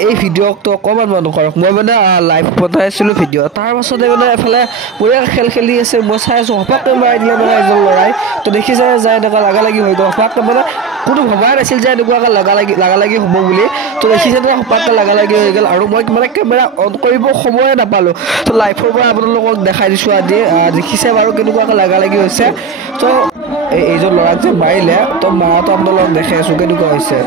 এই ভিডিঅ'টো অকণমান বন্ধ কৰক মই মানে লাইভ পঠাইছিলোঁ ভিডিঅ' তাৰ পাছতে মানে এফালে পুৰা খেল খেলি আছে মই চাই আছোঁ হপাককৈ মাৰি দিলে নহয় এজন ল'ৰাই তো দেখিছে যে এনেকুৱা লাগালাগি হৈ গ'ল হপাককৈ মানে কোনো ভবাই নাছিল যে এনেকুৱাকৈ লাগালাগি হ'ব বুলি তো দেখিছে যে হপাককৈ লাগালাগি হৈ গ'ল আৰু মই মানে কেমেৰা অন কৰিব সময়ে নাপালোঁ তো লাইভৰ পৰা আপোনালোকক দেখাই দিছোঁ আজি দেখিছে বাৰু কেনেকুৱাকৈ লাগালাগি হৈছে তো এইজন ল'ৰাক যে মাৰিলে তো মাৰাটো আপোনালোকক দেখাই আছোঁ কেনেকুৱা হৈছে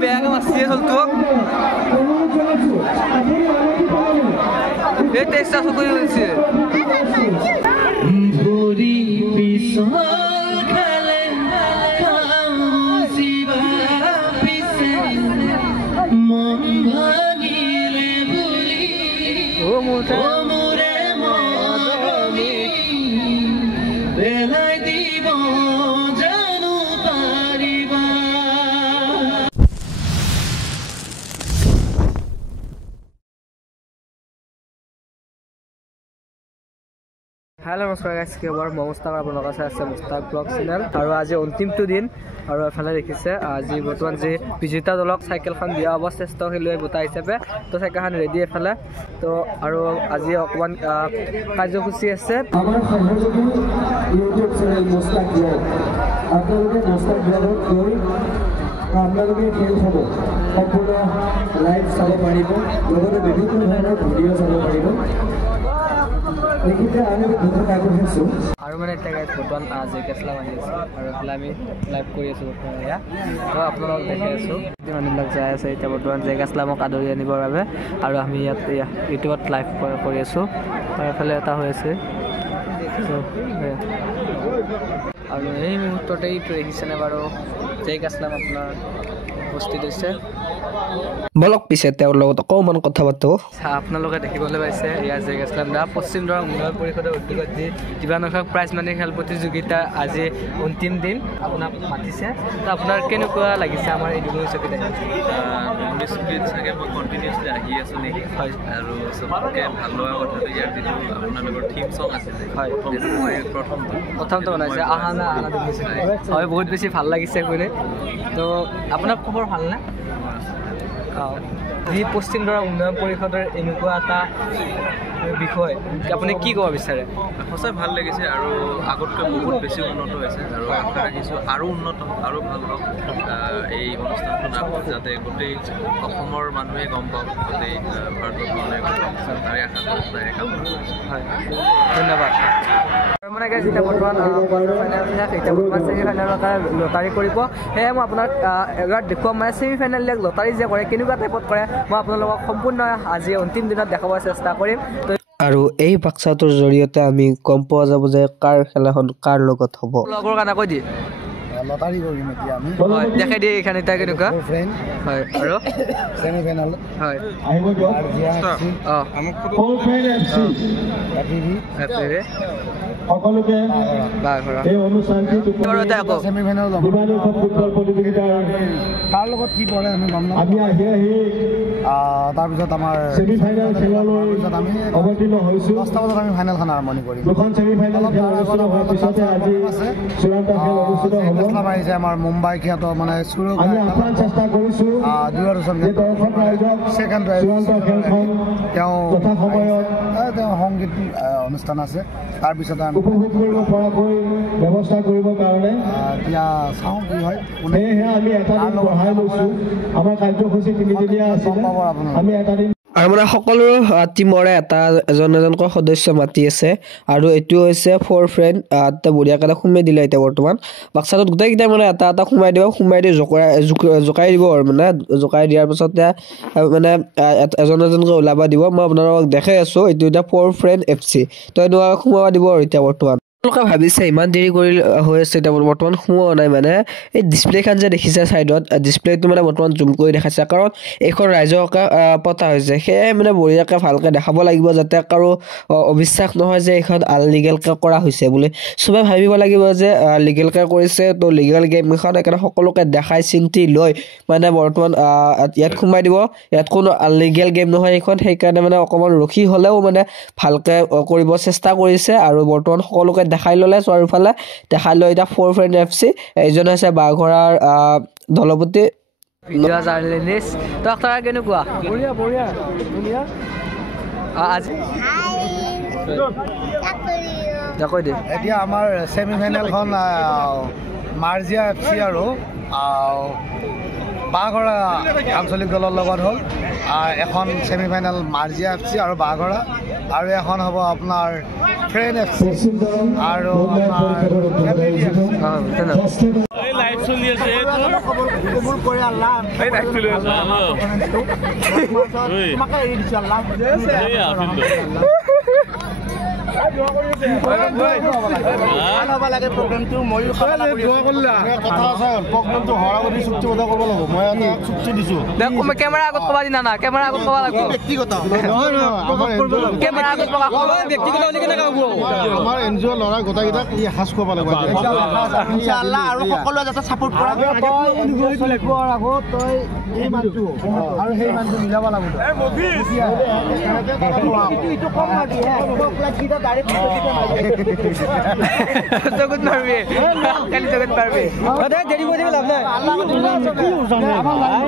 বেয়াকে মাছি চলতো এই টেক্সটা কৰি হৈছে ভৰি পিছল খালে কামজিবা পিছে মন ভাঙিলে বুলি ও মোৰে মৰমি বেলাই দিব জানো পাৰিবা हेलो नमस्कार गाइस के बार मुस्ताक আপোনালোকৰ চাই আছে মুস্তাক ব্লগ চেনেল আৰু আজি অন্তিমটো দিন আৰু এফালে দেখিছে আজি বৰ্তমান যে বিজেতা দলক সাইকেলখন দিয়া হ'ব শ্ৰেষ্ঠ খেলুৱৈ বঁটা হিচাপে তো সাইকেলখন ৰেডি এফালে তো আৰু আজি অকমান কাৰ্যসূচী আছে আমাৰ সহযোগী ইউটিউব চেনেল মুস্তাক ব্লগ আপোনালোকে মুস্তাক ব্লগত গৈ আপোনালোকে খেল চাব সম্পূৰ্ণ লাইভ চাব পাৰিব লগতে বিভিন্ন ধৰণৰ ভিডিঅ' চাব পাৰিব আৰু মানে এতিয়া গাইজ বৰ্তমান জে কেছলাম আহি আছে আৰু এইফালে আমি লাইভ কৰি আছোঁ বৰ্তমান এয়া তো আপোনালোকক দেখি আছোঁ মানুহবিলাক যাই আছে এতিয়া বৰ্তমান জে কেছলামক আদৰি আনিবৰ বাবে আৰু আমি ইয়াত ইউটিউবত লাইভ কৰি আছোঁ আৰু এইফালে এটা হৈ আছে আৰু এই মুহূৰ্ততেই দেখিছেনে বাৰু জে কেছলাম আপোনাৰ উপস্থিত হৈছে বলক পিছে তেওঁৰ লগত অকণমান কথা পাতো আপোনালোকে দেখিবলৈ পাইছে ইয়াৰ জে কেছলাম দা পশ্চিম দৰং উন্নয়ন পৰিষদৰ উদ্যোগত যি দিবানসক প্ৰাইজ মানি খেল প্ৰতিযোগিতা আজি অন্তিম দিন আপোনাক মাতিছে তো আপোনাৰ কেনেকুৱা লাগিছে আমাৰ এই দুগুণ চকীত চাগে মই কণ্টিনিউছলি আহি আছোঁ নেকি হয় আৰু চবকে ভাল লগা কথাটো ইয়াৰ যিটো আপোনালোকৰ থিম চং আছিলে হয় প্ৰথমটো বনাইছে আহা না হয় বহুত বেছি ভাল লাগিছে শুনি তো আপোনাৰ খবৰ ভালনে যি পশ্চিম দৰং উন্নয়ন পৰিষদৰ এনেকুৱা এটা বিষয় আপুনি কি ক'ব বিচাৰে সঁচাই ভাল লাগিছে আৰু আগতকৈ বহুত বেছি উন্নত হৈছে আৰু আশা ৰাখিছোঁ আৰু উন্নত আৰু ভাল হওক এই অনুষ্ঠানটো নামত যাতে গোটেই অসমৰ মানুহে গম পাওক গোটেই ভাৰতবৰ্ষৰ মানুহে গম পাওক তাৰে আশা কৰিছোঁ কামনা কৰিছোঁ হয় ধন্যবাদ মানে যেতিয়া বৰ্তমান এতিয়া বৰ্তমান ছেমি ফাইনেলৰ কাৰণে লটাৰী কৰিব সেয়ে মই আপোনাক এবাৰ দেখুৱাম মানে ছেমি ফাইনেল লটাৰী যে কৰে কেনেকুৱা টাইপত কৰে মই আপোনালোকক সম্পূৰ্ণ আজি অন্তিম দিনত দেখাবৰ চেষ্টা কৰিম আৰু এই বাক্সাটোৰ জৰিয়তে আমি গম পোৱা যাব যে কাৰ খেলাখন কাৰ লগত হ'ব লগৰ কাৰণে কৈ দিয়ে লটাৰী কৰিম এতিয়া আমি হয় দেখাই দিয়ে এইখানে এটা কেনেকুৱা হয় আৰু ছেমি ফাইনেল হয় আহিব আমাক সকলোকে এই অনুষ্ঠানটি ছেমিফাইনেল ফুটবল প্ৰতিযোগিতাৰ তাৰ লগত কি পৰে আমি গম নাপাওঁ আমি আহি তাৰপিছত আমাৰ ছেমিফাইনেল খেললৈ আমি অৱতীৰ্ণ হৈছোঁ 10টা বজাত আমি ফাইনেলখন আৰম্ভণি কৰিম দুখন ছেমিফাইনেল খেল অনুষ্ঠিত হোৱাৰ পিছতে আজি চূড়ান্ত খেল অনুষ্ঠিত হ'ব আহিছে আমাৰ মুম্বাই খ্যাত মানে আমি আপ্ৰাণ চেষ্টা কৰিছোঁ দূৰদৰ্শন দৰ্শক ৰাইজক ছেকেণ্ড চূড়ান্ত খেলখন তেওঁ যথা সময়ত তেওঁ সংগীত অনুষ্ঠান আছে তাৰপিছতে আমি উপভোগ কৰিব পৰাকৈ ব্যৱস্থা কৰিবৰ কাৰণে এতিয়া চাওঁ কি হয় সেয়েহে আমি এটা দিন বঢ়াই লৈছোঁ আমাৰ কাৰ্যসূচী তিনিদিনীয়া আছিলে আমি এটা দিন আৰু মানে সকলো টিমৰে এজনকৈ সদস্য মাতি আছে আৰু এইটো হৈছে ফ'ৰ ফ্ৰেণ্ড বঢ়িয়াকৈ সোমাই দিলে এতিয়া বৰ্তমান বাক্সাটোত গোটেইকেইটা মানে এটা সোমাই দি জোকাই দিব আৰু মানে জোকাই দিয়াৰ পাছতে মানে এজনকৈ ওলাব দিব মই আপোনালোকক দেখাই আছোঁ এইটো এতিয়া ফ'ৰ ফ্ৰেণ্ড FC তো এনেকুৱা সোমাব দিব আৰু এতিয়া বৰ্তমান লোকে ভাবিছে ইমান দেৰি কৰি হৈ আছে এতিয়া বৰ্তমান সোমোৱা নাই মানে এই ডিসপ্লেখন যে দেখিছে সাইডত ডিসপ্লেটো মানে বৰ্তমান জুম কৰি দেখাইছে কাৰণ এইখন ৰাইজক পতা হৈছে সেয়ে মানে বঢ়িয়াকৈ ভালকৈ দেখাব লাগিব যাতে কাৰো অবিশ্বাস নহয় যে এইখন আনলিগেলকৈ কৰা হৈছে বুলি সবে ভাবিব লাগিব যে লিগেলকৈ কৰিছে তো লিগেল গেম এখন একেবাৰে সকলোকে দেখাই চিন্তি লৈ মানে বৰ্তমান ইয়াত সোমাই দিব ইয়াত কোনো আনলিগেল গেম নহয় এইখন সেইকাৰণে মানে অকমান ৰখি হলেও মানে ভালকৈ কৰিব চেষ্টা কৰিছে আৰু বৰ্তমান সকলোকে দেখাই ললে চাৰিওফালে দেখাই লৈ এটা 4 ফ্ৰেণ্ড এফসি এইজন আছে বাঘৰাৰ দলপতি ভিডিও জাৰ্নেলিষ্ট ডক্টৰ কেনেকুৱা বঢ়িয়া বঢ়িয়া ধুনীয়া আজি দেখো দে এতিয়া আমাৰ সেমি ফাইনেলখন মাৰ্জিয়া এফসি আৰু বাঘৰা আঞ্চলিক দলৰ লগত হ'ল এখন সেমি ফাইনেল মাৰ্জিয়া এফসি আৰু বাঘৰা আৰু এখন হ'ব আপোনাৰ ফ্ৰেণ্ড এফসি আৰু লাইভ চলি আছে কোমল কৰি আল্লাহ এই লাইভ চলি আছে তোমাকে এৰি দিছো আল্লাহ এই আফিল লাগে প্ৰগ্ৰামটো ময়ো কথা আছে প্ৰগ্ৰামটো হৰাবদি চুক্তি বন্ধ কৰিব লাগিব মই এটা চুক্তি দিছো দেখো মই কেমেৰা আগত কবা দিনা না কেমেৰা আগত কবা লাগিব ব্যক্তিগত নহয় কেমেৰা আগত কবা ব্যক্তিগত হলি কেনে কব আমাৰ এনজিও লৰা গোটাকিটা কি হাস কৰিব লাগিব ইনশাআল্লাহ আৰু সকলোৱে যাতে সাপোৰ্ট কৰা আগত তই এই মানটো আৰু সেই মানটো মিলাব লাগিব এই মফিজ ইটো কম মাটি কিটা ডাইৰেক্ট জগত মারবে কালি জগত মারবে আরে দেরি করে লাভ নাই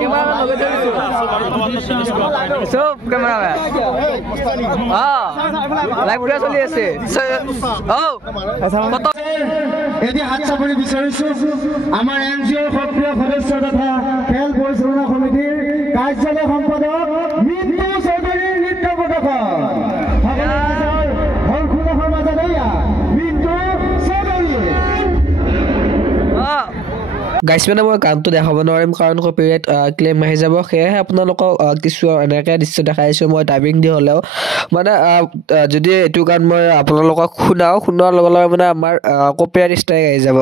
ক্যামেরা লগে ধরিছো সব ক্যামেরা লাইভ ভিডিও চলি আছে কত এটি হাত চাপৰি বিচাৰিছো আমাৰ এনজিও সক্ৰিয় সদস্য তথা খেল পৰিচালনা সমিতিৰ কাৰ্যালয় সম্পাদক মিন্টু চৌধুৰীৰ নৃত্য প্ৰদৰ্শন গাইছ মানে মই গানটো দেখাব নোৱাৰিম কাৰণ কপিৰাইট ক্লেইম আহি যাব সেয়েহে আপোনালোকক কিছু এনেকৈ দৃশ্য দেখাইছো মই ডাবিং দি হ'লেও মানে যদি এইটো গান মই আপোনালোকক শুনোৱাৰ লগে লগে মানে আমাৰ কপিৰাইট ষ্ট্ৰাইক আহি যাব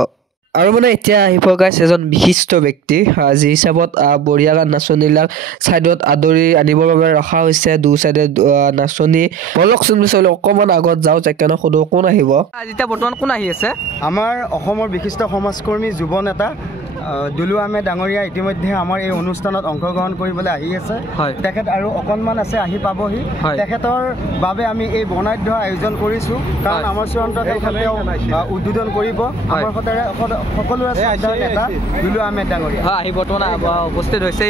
আৰু মানে এতিয়া আহিব গাইছ এজন বিশিষ্ট ব্যক্তি যি হিচাপত বঢ়িয়া গান নাচনীলাক ছাইডত আদৰি আনিবৰ বাবে ৰখা হৈছে দু ছাইডে নাচনী বলকচোন বিচাৰিলে অকণমান আগত যাওঁ যেনে সোধো কোন আহিব এতিয়া বৰ্তমান কোন আহি আছে আমাৰ অসমৰ বিশিষ্ট সমাজকৰ্মী যুৱ নেতা দুলু আহমেদ ডাঙৰীয়া ইতিমধ্যে আমাৰ এই অনুষ্ঠানত অংশগ্ৰহণ কৰিবলৈ আহি আছে তেখেত আৰু অকণমান আছে আহি পাবহি তেখেতৰ বাবে আমি এই বৰ্ণাঢ্য আয়োজন কৰিছোঁ কাৰণ আমাৰ চূড়ান্ত উদ্বোধন কৰিব আমাৰ সকলোৰে শ্ৰদ্ধাৰ নেতা দুলু আহমেদ ডাঙৰীয়া আহি বৰ্তমান উপস্থিত হৈছে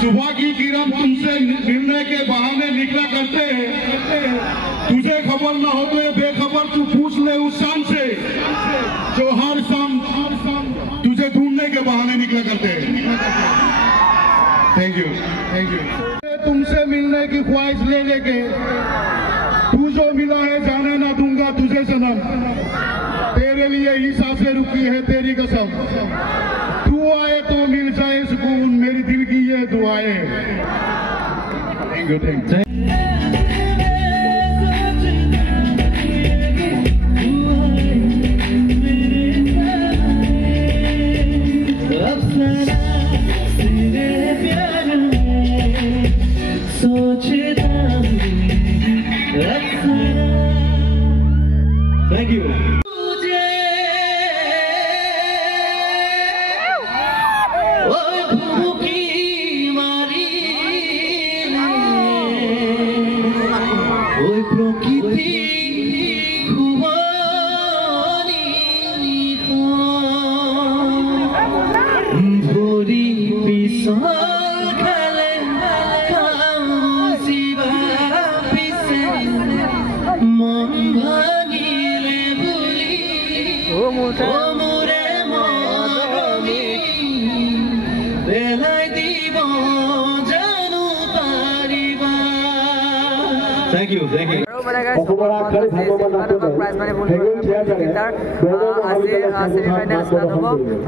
सुबह की किरण तुमसे मिलने के बहाने निकला करते हैं तुझे खबर ना हो तो ये बेखबर तू पूछ ले उस शाम से जो हर शाम तुझे ढूंढने के बहाने निकला करते हैं थैंक यू तुमसे मिलने की ख्वाहिश ले लेके तू जो मिला है जाने ना दूंगा तुझे सनम तेरे लिए ही सांसें रुकी है तेरी कसम तू आए तो मिल जाए सुकून मेरी दिल की ये दुआएं thank you Thank you. Thank you.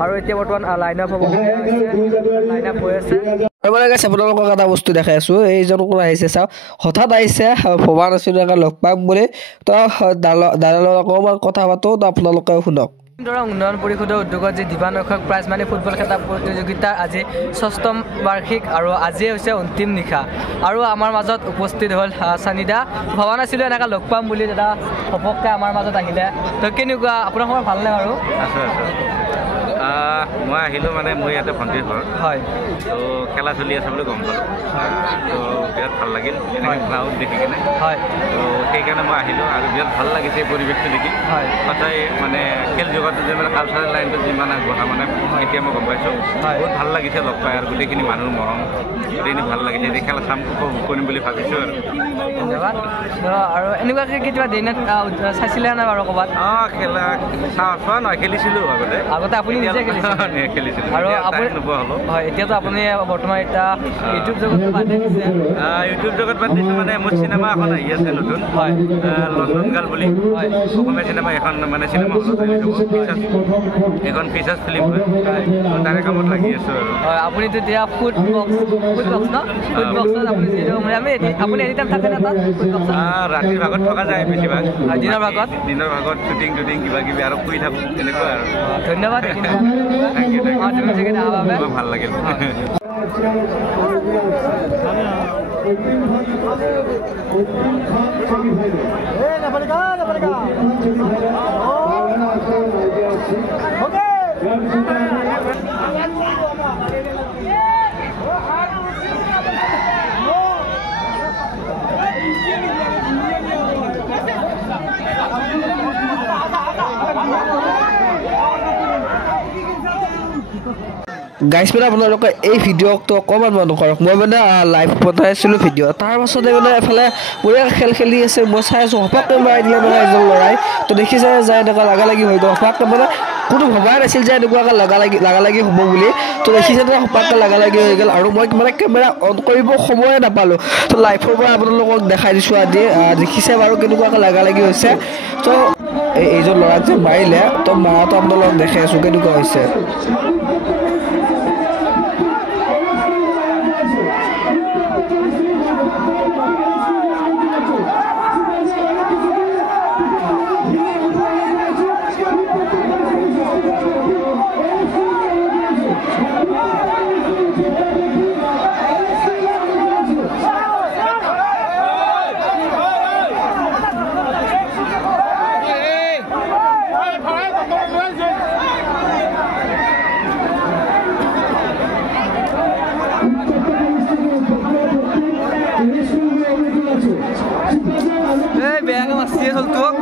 আৰু এতিয়া বৰ্তমান লাইন আপ হ'ব লাইন আপ হৈ আছে আপোনালোকক এটা বস্তু দেখাই আছো এইজন কোন আহিছে চাওক হঠাৎ আহিছে ভবা নাছিলো লগ পাম বুলি তো দাদাৰ অকণমান কথা পাতো তো আপোনালোকে শুনক উন্নয়ন পৰিষদৰ উদ্যোগত যি দিবানৈশক প্ৰাইজ মানি ফুটবল খেলা প্ৰতিযোগিতাৰ আজি ৬ম বাৰ্ষিক আৰু আজি হৈছে অন্তিম নিশা আৰু আমাৰ মাজত উপস্থিত হ'ল সানিদা ভবা নাছিলো এনেকৈ লগ পাম বুলি দাদা সপককৈ আমাৰ মাজত আহিলে তো কেনেকুৱা আপোনাৰ খবৰ ভালনে বাৰু মই আহিলোঁ মানে মই ইয়াতে ভণ্টিৰ ঘৰ হয় তো খেলা চলি আছে বুলি গম পালোঁ তো বিৰাট ভাল লাগিল এনেকৈ ক্লাউড দেখি কিনে হয় তো সেইকাৰণে মই আহিলোঁ আৰু বিৰাট ভাল লাগিছে এই পৰিৱেশটো দেখি হয় সদায় মানে খেল জগতত যে মানে কালচাৰেল লাইনটো যিমান আগবঢ়া মানে এতিয়া মই গম পাইছোঁ বহুত ভাল লাগিছে লগ পাই আৰু গোটেইখিনি মানুহৰ মৰম গোটেইখিনি ভাল লাগিছে এতিয়া খেলা চাম উপভোগ কৰিম বুলি ভাবিছোঁ আৰু ধন্যবাদ আৰু এনেকুৱাকৈ কেতিয়াবা দিনত চাইছিলে নাই বাৰু ক'ৰবাত খেলা চোৱা নহয় খেলিছিলোঁ আগতে আপুনি নিজে খেলিছিলোঁ আৰু আপুনি নোপোৱা হ'লো হয় এতিয়াতো আপুনি বৰ্তমান এতিয়া ইউটিউব জগত বাদ দিছে ইউটিউব জগত বাদ দিছোঁ মানে মোৰ চিনেমা এখন আহি আছে নতুন হয় লণ্ডন গাৰ্ল বুলি হয় অসমীয়া চিনেমা এখন মানে চিনেমা হলত এখন ফিচাৰ্ছ ফিল্ম হয় তাৰে কামত লাগি আছোঁ আৰু হয় আপুনি তেতিয়া ফুড বক্স ন ফুড বক্সত আপুনি যিটো আপুনি এনি টাইম থাকে না তাত ৰাতিৰ ভাগত থকা যায় বেছিভাগ দিনৰ ভাগত শ্বুটিং কিবা কিবি আৰু শুই থাকোঁ তেনেকুৱা আৰু ধন্যবাদ ভাল লাগিল গাইজ মানে আপোনালোকে এই ভিডিঅ'টো অকণমান মন কৰক মই মানে লাইভ বনাইছিলোঁ ভিডিঅ' তাৰ পাছতে মানে এফালে মোৰে খেল খেলি আছে মই চাই আছোঁ হপাককৈ মাৰি দিলে মানে এজন ল'ৰাই তো দেখিছে যে এনেকুৱা লাগালাগি হৈ গ'ল হপাককৈ মানে কোনো ভবাই নাছিল যে এনেকুৱাকৈ লাগালাগি হ'ব বুলি তো দেখিছে যে হপাককৈ লাগালাগি হৈ গ'ল আৰু মই মানে কেমেৰা অন কৰিব সময়ে নাপালোঁ তো লাইভৰ পৰা আপোনালোকক দেখাই দিছোঁ আজি দেখিছে বাৰু কেনেকুৱাকৈ লাগালাগি হৈছে তো এইজন ল'ৰাক যে মাৰিলে তো মাৰাটো আপোনালোকক দেখাই আছোঁ কেনেকুৱা হৈছে বেয়াকৈ মাছি হ'ল তোক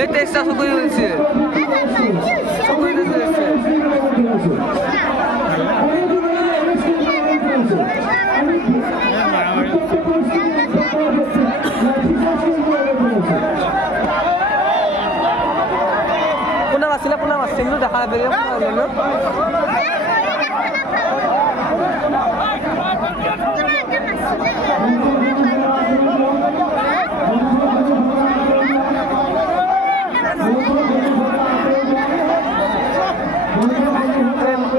এই টেক্সটা চকুৰি হৈছে পুনৰ আছিলে দেখা বেলেগ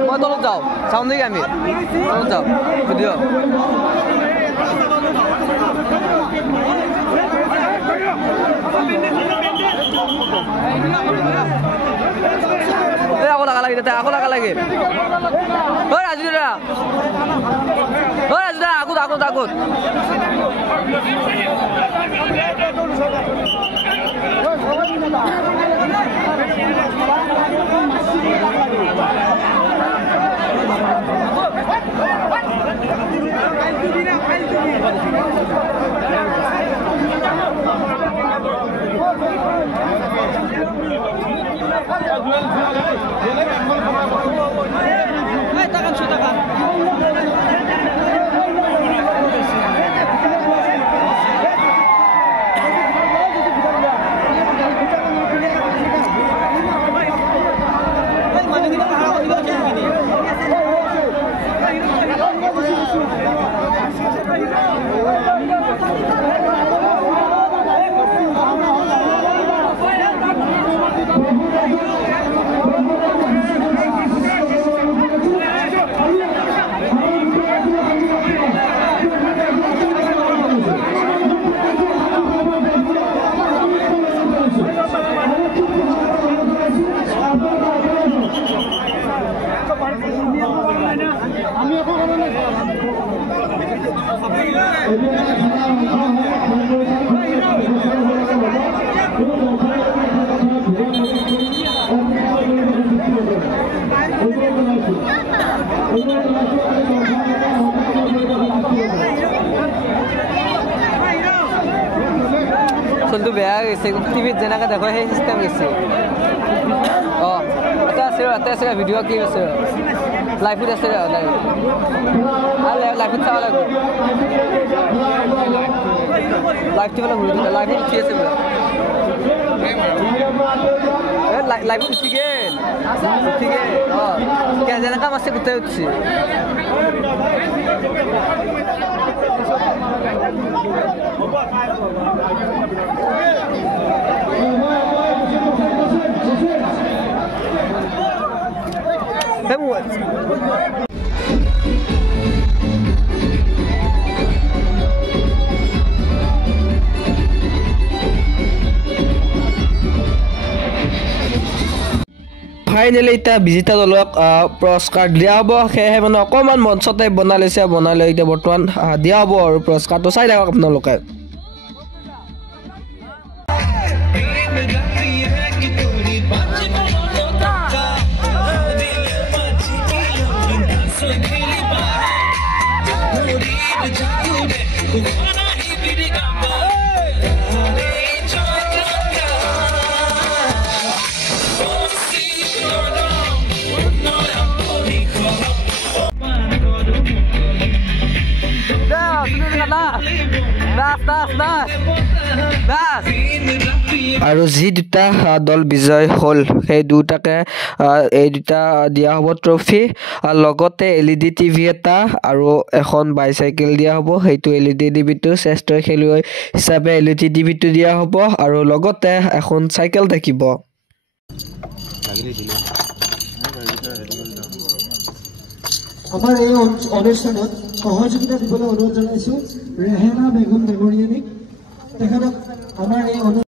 মই তলত যাওঁ চাওঁ নেকি আমি তলত যাওঁ ভিডিঅ' আকৌ লাগা লাগি তাতে আকৌ লাগা লাগে ৰাজু দাদা আগত ফোনটো বেয়া গৈছে টিভিত যেনেকৈ দেখো সেই চিষ্টেম গৈছে অঁ এটা আছে ভিডিঅ' কি আছে লাইভত আছে লাইভত চাব লাগিব লাইভটো মানে ঘূৰি দিলে লাইভত উঠি আছে বোলে লাইভত উঠি গেল অঁ যেনেকৈ আছে গোটেই উঠিছে ফাইনেলি এতিয়া বিজেতা দলক পুৰস্কাৰ দিয়া হ'ব সেয়েহে মানে অকণমান মঞ্চ টাইপ বনাই লৈছে বনাই লৈ এতিয়া বৰ্তমান দিয়া হ'ব আৰু পুৰস্কাৰটো চাই থাকক আপোনালোকে আৰু যি দুটা দল বিজয় হ'ল সেই দুটাকে এই দুটা দিয়া হ'ব ট্ৰফি লগতে LED টিভি এটা আৰু এখন বাইচাইকেল দিয়া হ'ব সেইটো LED টিভিটো শ্ৰেষ্ঠ খেলুৱৈ হিচাপে LED টিভিটো দিয়া হ'ব আৰু লগতে এখন চাইকেল থাকিব আমাৰ এই অনুষ্ঠানত সহযোগিতা দিবলৈ অনুৰোধ জনাইছোঁ ৰেহেনা বেগম মেমৰিয়েলক তেখেতক আমাৰ এই